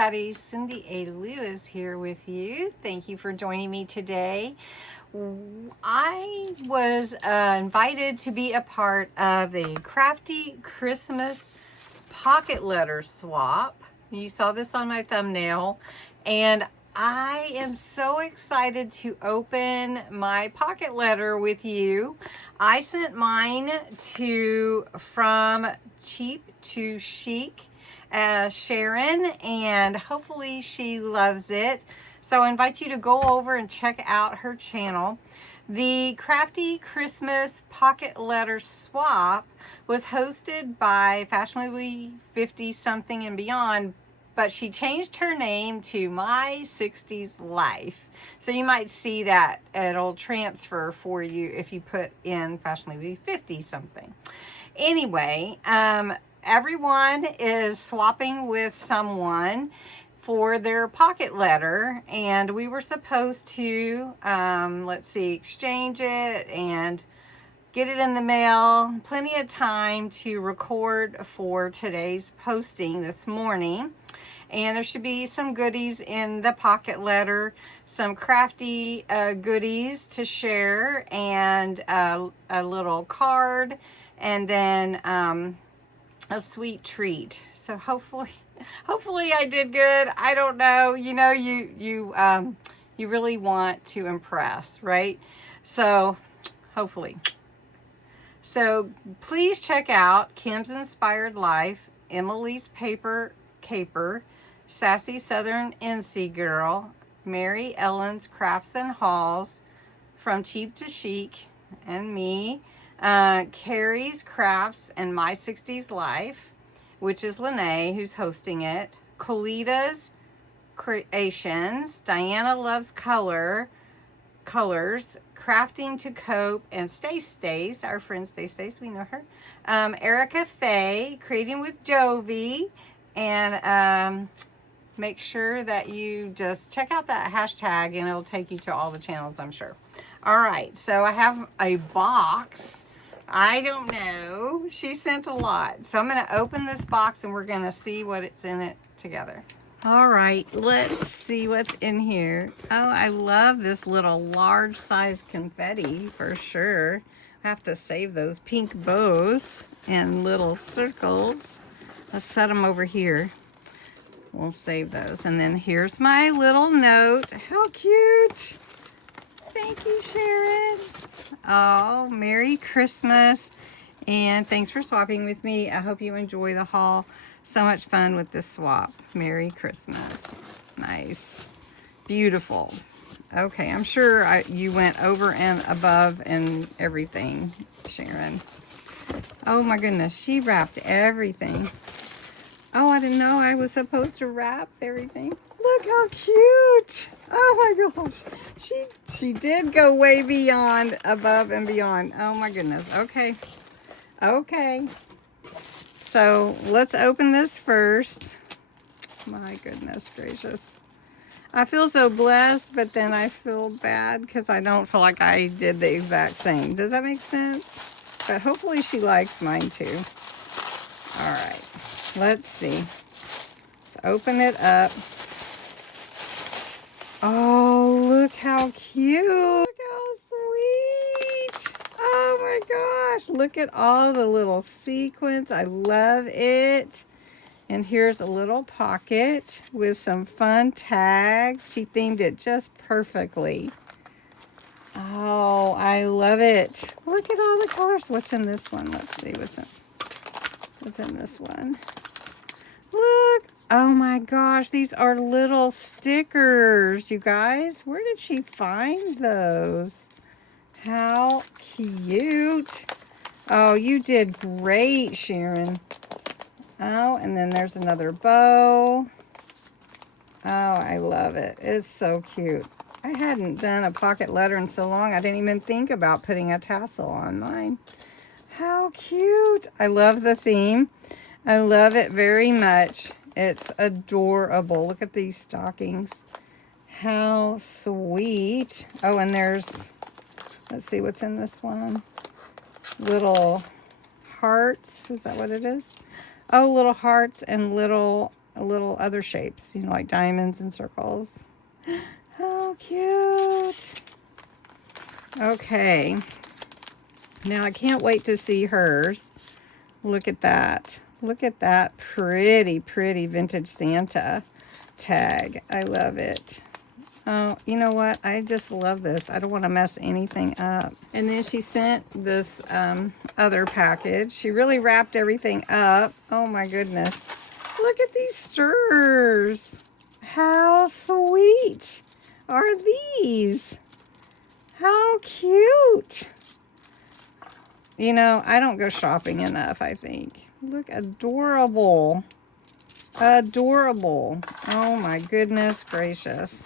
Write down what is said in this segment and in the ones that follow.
everybody, Cindy A. Lewis here with you. Thank you for joining me today. I was invited to be a part of the Crafty Christmas pocket letter swap. You saw this on my thumbnail, and I am so excited to open my pocket letter with you. I sent mine from Cheap to Chic, Sharon, and hopefully she loves it. So I invite you to go over and check out her channel. The Crafty Christmas Pocket Letter Swap was hosted by Fashionably 50 something and beyond, but she changed her name to My 60s Life. So you might see that it'll transfer for you if you put in Fashionably 50 something. Anyway, everyone is swapping with someone for their pocket letter, and we were supposed to exchange it and get it in the mail. Plenty of time to record for today's posting this morning, and there should be some goodies in the pocket letter, some crafty goodies to share, and a little card, and then a sweet treat. So hopefully I did good. I don't know. You know, you really want to impress, right? So hopefully. So please check out Kim's Inspired Life, Emily's Paper Caper, Sassy Southern NC Girl, Mary Ellen's Crafts and Hauls, From Cheap to Chic, and me, Carrie's Crafts and My 60s Life, which is Lene who's hosting it, Colita's Creations, Diana Loves Colors, Crafting to Cope, and Stace, our friend Stace, we know her, Erica Faye, Creating with Jovi, and make sure that you just check out that hashtag and it'll take you to all the channels, I'm sure. All right, so I have a box. I don't know. She sent a lot. So I'm going to open this box and we're going to see what it's in it together. All right, let's see what's in here. Oh, I love this little large size confetti for sure. I have to save those pink bows and little circles. Let's set them over here. We'll save those. And then here's my little note. How cute. Thank you, Sharon. Oh, Merry Christmas. And thanks for swapping with me. I hope you enjoy the haul. So much fun with this swap. Merry Christmas. Nice. Beautiful. Okay, I'm sure you went over and above and everything, Sharon. Oh my goodness, she wrapped everything. Oh, I didn't know I was supposed to wrap everything. Look how cute. Oh my gosh. She did go way beyond, above and beyond. Oh my goodness. Okay. Okay. So let's open this first. My goodness gracious. I feel so blessed, but then I feel bad because I don't feel like I did the exact same. Does that make sense? But hopefully she likes mine too. All right. Let's see. Let's open it up. Oh, look how cute. Look how sweet. Oh my gosh. Look at all the little sequins. I love it. And here's a little pocket with some fun tags. She themed it just perfectly. Oh, I love it. Look at all the colors. What's in this one? Let's see what's in this one. Look. Oh my gosh, these are little stickers, you guys. Where did she find those? How cute. Oh, you did great, Sharon. Oh, and then there's another bow. Oh, I love it. It's so cute. I hadn't done a pocket letter in so long, I didn't even think about putting a tassel on mine. How cute. I love the theme. I love it very much. It's adorable. Look at these stockings. How sweet. Oh, and there's, let's see what's in this one. Little hearts. Is that what it is? Oh, little hearts and little little other shapes, you know, like diamonds and circles. How cute. Okay. Now I can't wait to see hers. Look at that. Look at that pretty, pretty vintage Santa tag. I love it. Oh, you know what? I just love this. I don't want to mess anything up. And then she sent this other package. She really wrapped everything up. Oh my goodness. Look at these stirrers. How sweet are these? How cute. You know, I don't go shopping enough, I think. Look, adorable. Adorable. Oh my goodness gracious.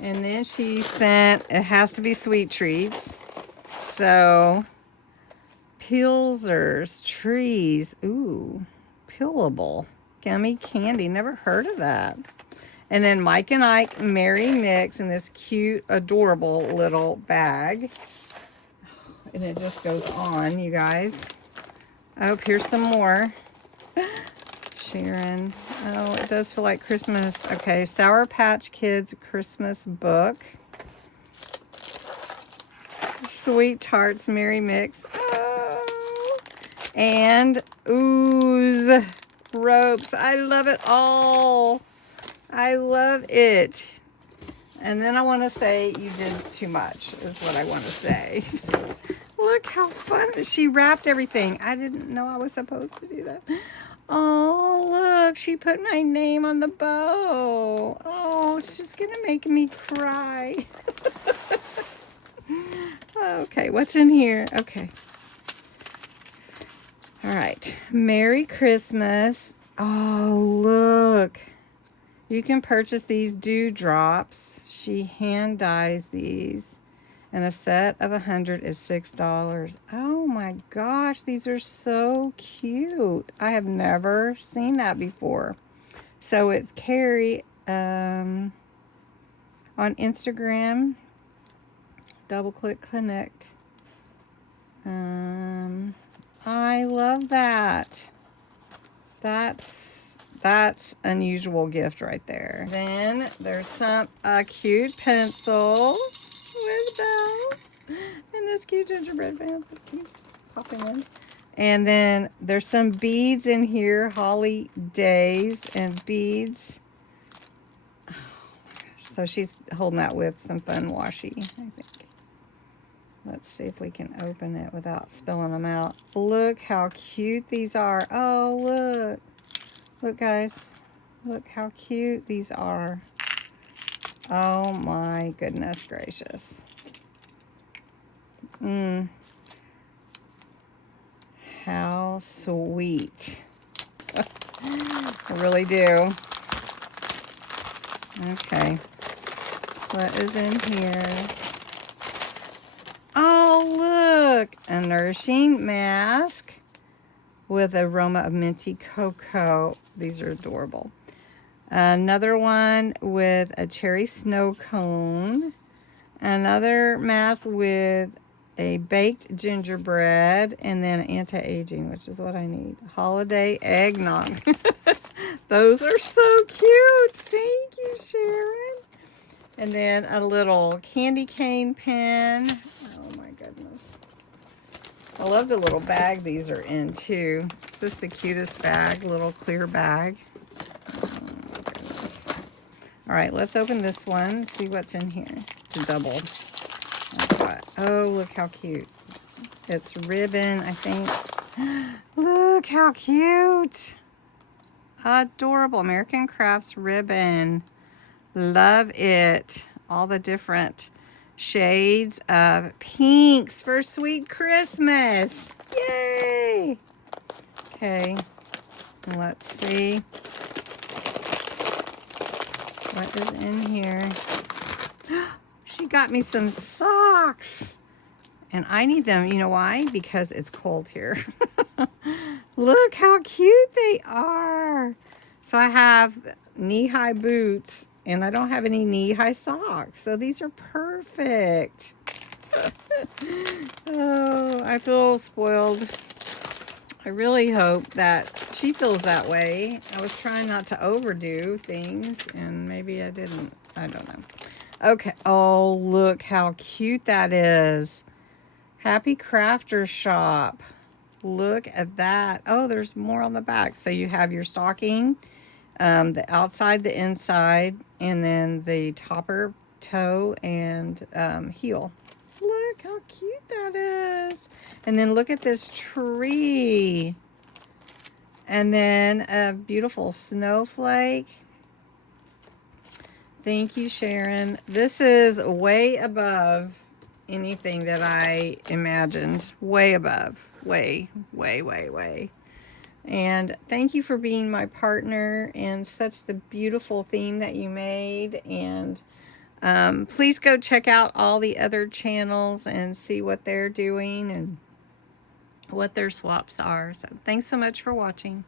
And then she sent, it has to be sweet treats. So, Pilsner's Trees. Ooh, peelable. Gummy candy. Never heard of that. And then Mike and Ike Merry Mix in this cute, adorable little bag. And it just goes on, you guys. Oh, here's some more. Sharon. Oh, it does feel like Christmas. Okay, Sour Patch Kids Christmas book. Sweet Tarts Merry Mix. Oh. And ooze ropes. I love it all. I love it. And then I want to say you did too much is what I want to say. Look how fun. She wrapped everything. I didn't know I was supposed to do that. Oh, look. She put my name on the bow. Oh, she's going to make me cry. Okay, what's in here? Okay. All right. Merry Christmas. Oh, look. You can purchase these dewdrops. She hand dyes these. And a set of 100 is $6. Oh my gosh, these are so cute. I have never seen that before. So it's Carrie on Instagram. Double click connect. I love that. That's unusual gift right there. Then there's a cute pencil with bells and this cute gingerbread man that keeps popping in. And then there's some beads in here, holly days and beads. Oh my gosh. So she's holding that with some fun washi, I think. Let's see if we can open it without spilling them out. Look how cute these are. Oh, look. Look, guys. Look how cute these are. Oh my goodness gracious. How sweet. I really do. Okay. What is in here? Oh, look. A nourishing mask with aroma of minty cocoa. These are adorable. Another one with a cherry snow cone. Another mask with a baked gingerbread. And then anti-aging, which is what I need. Holiday eggnog. Those are so cute. Thank you, Sharon. And then a little candy cane pen. Oh my goodness. I love the little bag these are in too. This is the cutest bag, little clear bag. All right, let's open this one, see what's in here. It's a double. Oh, look how cute. It's ribbon, I think. Look how cute. Adorable. American Crafts ribbon. Love it. All the different shades of pinks for sweet Christmas. Yay. Okay. Let's see what is in here. She got me some socks. And I need them. You know why? Because it's cold here. Look how cute they are. So I have knee-high boots. And I don't have any knee-high socks. So these are perfect. Oh, I feel spoiled. I really hope that She feels that way. I was trying not to overdo things, and maybe I didn't. I don't know. Okay. Oh, look how cute that is. Happy Crafter Shop. Look at that. Oh, there's more on the back. So you have your stocking, the outside, the inside, and then the topper, toe, and heel. Look how cute that is. And then look at this tree. And then a beautiful snowflake. Thank you, Sharon. This is way above anything that I imagined. Way above. Way, way, way, way. And thank you for being my partner and such the beautiful theme that you made. And please go check out all the other channels and see what they're doing and what their swaps are. So thanks so much for watching.